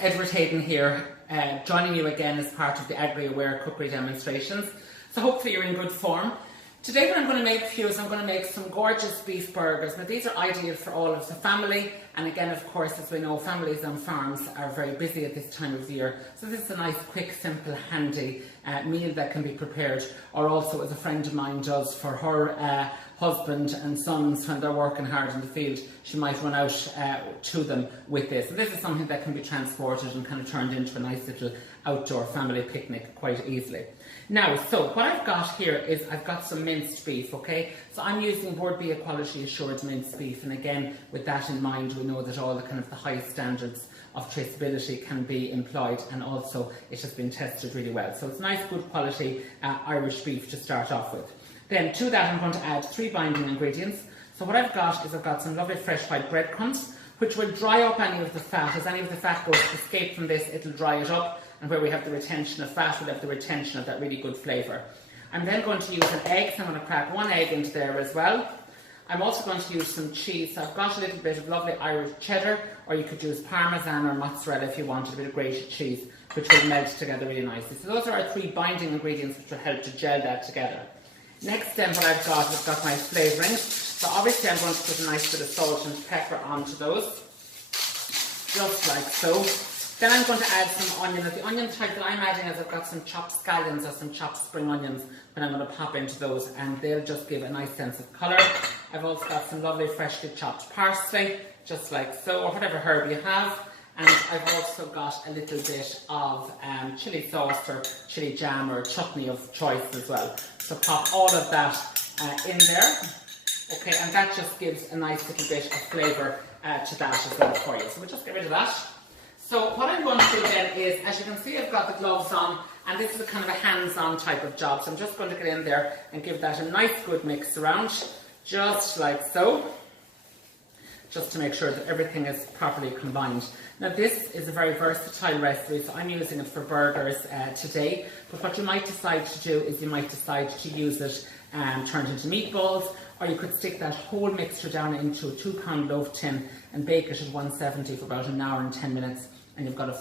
Edward Hayden here, joining you again as part of the Agri-Aware cookery demonstrations. So hopefully you're in good form. Today what I'm going to make for you is I'm going to make some gorgeous beef burgers. Now these are ideal for all of the family, and again of course, as we know, families on farms are very busy at this time of the year. So this is a nice, quick, simple, handy meal that can be prepared, or also as a friend of mine does for her husband and sons when they're working hard in the field, she might run out to them with this. So this is something that can be transported and kind of turned into a nice little outdoor family picnic quite easily. Now, so what I've got here is I've got some minced beef, okay? So I'm using Board B quality assured minced beef, and again, with that in mind, we know that all the kind of the highest standards of traceability can be employed, and also it has been tested really well. So it's nice, good quality Irish beef to start off with. Then to that I'm going to add 3 binding ingredients. So what I've got is I've got some lovely fresh white breadcrumbs, which will dry up any of the fat. As any of the fat goes to escape from this, it'll dry it up, and where we have the retention of fat, we'll have the retention of that really good flavour. I'm then going to use an egg, so I'm going to crack 1 egg into there as well. I'm also going to use some cheese. So I've got a little bit of lovely Irish cheddar, or you could use Parmesan or mozzarella if you wanted, a bit of grated cheese, which will melt together really nicely. So those are our 3 binding ingredients which will help to gel that together. Next then what I've got my flavouring. So obviously I'm going to put a nice bit of salt and pepper onto those, just like so. Then I'm going to add some onion. Now the onion type that I'm adding is I've got some chopped scallions or some chopped spring onions that I'm going to pop into those, and they'll just give a nice sense of colour. I've also got some lovely freshly chopped parsley, just like so, or whatever herb you have. And I've also got a little bit of chilli sauce or chilli jam or chutney of choice as well. So pop all of that in there. Okay, and that just gives a nice little bit of flavour to that as well for you. So we'll just get rid of that. So what I'm going to do then is, as you can see, I've got the gloves on, and this is a kind of a hands-on type of job. So I'm just going to get in there and give that a nice good mix around, just like so, just to make sure that everything is properly combined. Now this is a very versatile recipe, so I'm using it for burgers today, but what you might decide to do is you might decide to use it turned into meatballs, or you could stick that whole mixture down into a 2-pound loaf tin and bake it at 170 for about an hour and 10 minutes, and you've got a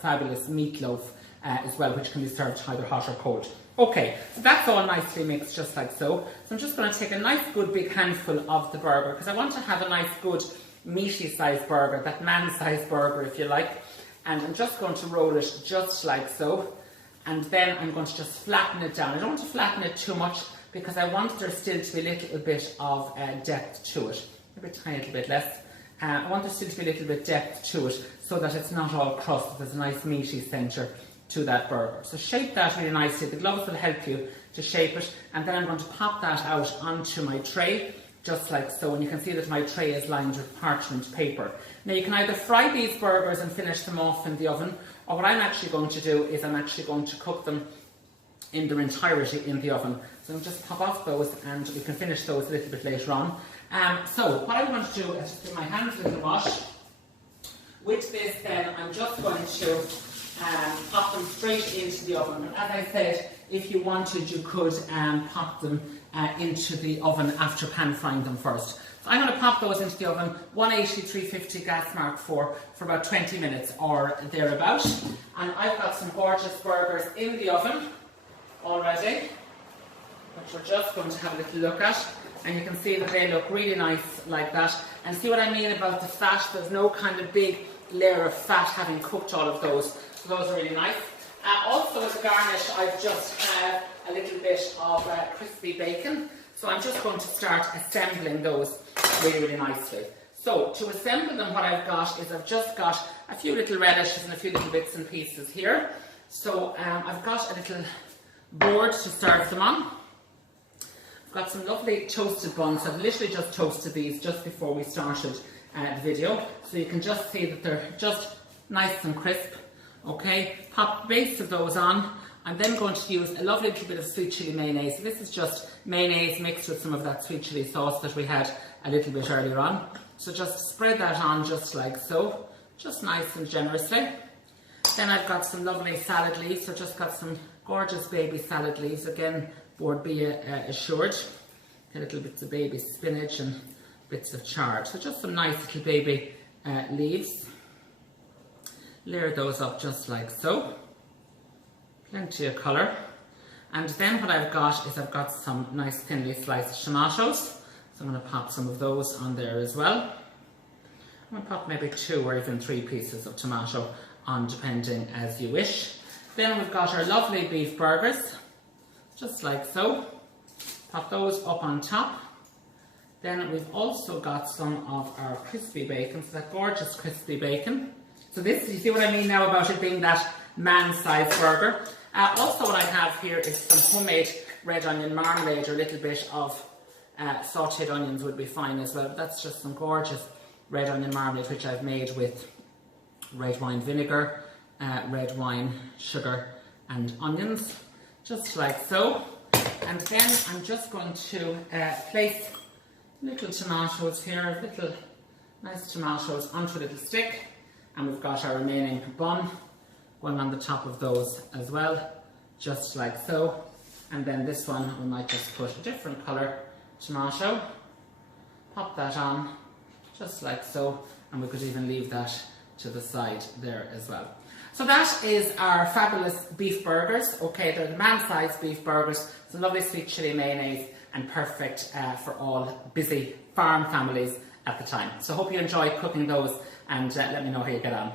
fabulous meatloaf as well, which can be served either hot or cold. Okay, so that's all nicely mixed, just like so. So I'm just going to take a nice good big handful of the burger, because I want to have a nice good meaty sized burger, that man-sized burger if you like, and I'm just going to roll it just like so, and then I'm going to just flatten it down. I don't want to flatten it too much, because I want there still to be a little bit of depth to it, maybe a tiny little bit less. I want there still to be a little bit depth to it, so that it's not all crusted. There's a nice meaty centre to that burger. So shape that really nicely. The gloves will help you to shape it, and then I'm going to pop that out onto my tray, just like so, and you can see that my tray is lined with parchment paper. Now you can either fry these burgers and finish them off in the oven, or what I'm actually going to do is I'm actually going to cook them in their entirety in the oven. So I'll just pop off those, and we can finish those a little bit later on. So what I'm going to do is just give my hands a little wash. With this then, I'm just going to pop them straight into the oven. And as I said, if you wanted, you could pop them into the oven after pan frying them first. So I'm going to pop those into the oven, 180, 350 gas mark for about 20 minutes or thereabout. And I've got some gorgeous burgers in the oven already, which we're just going to have a little look at. And you can see that they look really nice like that. And see what I mean about the fat? There's no kind of big layer of fat having cooked all of those. So those are really nice. Also as a garnish, I've just had a little bit of crispy bacon. So I'm just going to start assembling those really, really nicely. So to assemble them, what I've got is I've just got a few little relishes and a few little bits and pieces here. So I've got a little board to serve them on. I've got some lovely toasted buns. I've literally just toasted these just before we started the video. So you can just see that they're just nice and crisp. Okay, pop the base of those on. I'm then going to use a lovely little bit of sweet chilli mayonnaise. So this is just mayonnaise mixed with some of that sweet chilli sauce that we had a little bit earlier on. So just spread that on just like so, just nice and generously. Then I've got some lovely salad leaves. So just got some gorgeous baby salad leaves, again Board B assured. A little bits of baby spinach and bits of chard. So just some nice little baby leaves. layer those up just like so. Plenty of colour. And then what I've got is I've got some nice thinly sliced tomatoes. So I'm going to pop some of those on there as well. I'm going to pop maybe 2 or even 3 pieces of tomato on, depending as you wish. Then we've got our lovely beef burgers, just like so. Pop those up on top. Then we've also got some of our crispy bacon, so that gorgeous crispy bacon. So this, you see what I mean now about it being that man-sized burger. Also what I have here is some homemade red onion marmalade, or a little bit of sauteed onions would be fine as well. But that's just some gorgeous red onion marmalade which I've made with red wine vinegar, red wine, sugar and onions, just like so. And then I'm just going to place little tomatoes here, little nice tomatoes onto a little stick, and we've got our remaining bun going on the top of those as well, just like so. And then this one we might just put a different colour tomato, pop that on just like so, and we could even leave that to the side there as well. So that is our fabulous beef burgers. Okay, they're the man-sized beef burgers, some lovely sweet chilli mayonnaise, and perfect for all busy farm families at the time. So hope you enjoyed cooking those, and let me know how you get on.